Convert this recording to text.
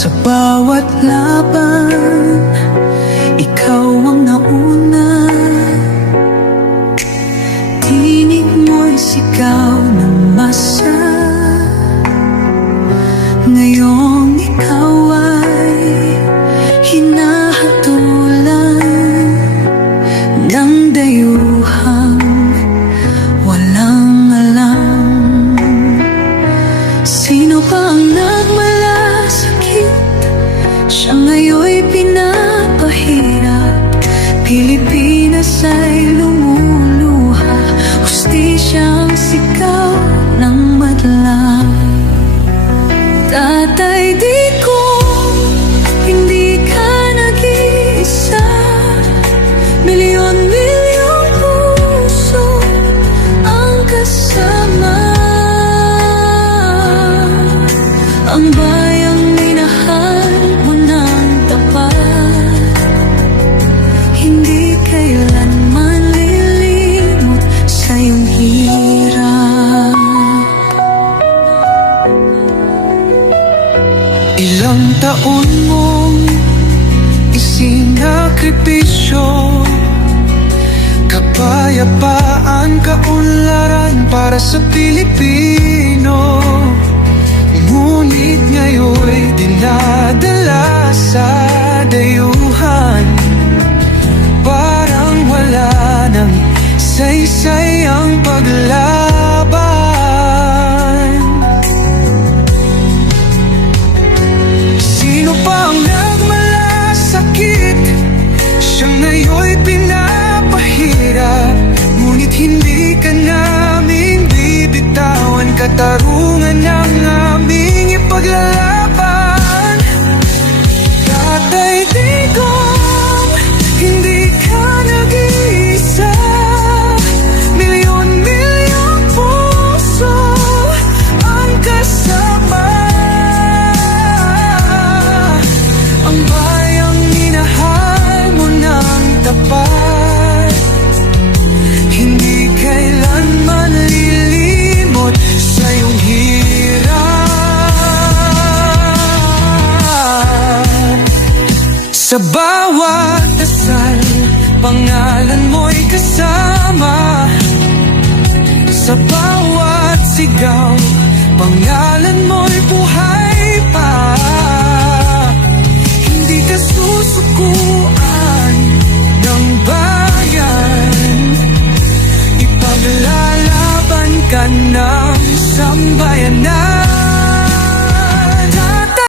Sa bawat laban, ikaw ang nauna. Tinig mo'y sigaw ng masa. Ngayong ikaw ay hinahatulan ng dayuhang walang alam. Sino ba ang nagmalasakit? Siya ngayon'y pinapahirap. Pilipinas ay lumuluha, hustisyang sigaw ng madla. Tatay, di ko hindi ka nag-iisa. Milyon-milyong puso ang kasama. Ang bayang minahal mo ng tapat, hindi kailanman lilimot sa iyong hirap. Ilang taon mong isinakripisyo, kapayapaan, kaunlaran para sa Pilipino. Ngunit ngayon'y dinadala sa dayuhan. Parang wala nang saysay ang paglaban. Sino pa ang nagmalasakit? Siya ngayon'y pinapahirap. Ngunit hindi ka namin bibitawan. Katarungan ng aming ipaglalaban. Tatay, digong, hindi ka nag-iisa. Milyon-milyong puso ang kasama. Ang bayang minahal mo ng tapat, hindi kailanman lilimot sa iyong hirap. Sa bawat dasal, pangalan mo'y kasama. Sa bawat sigaw, pangalan mo'y buhay.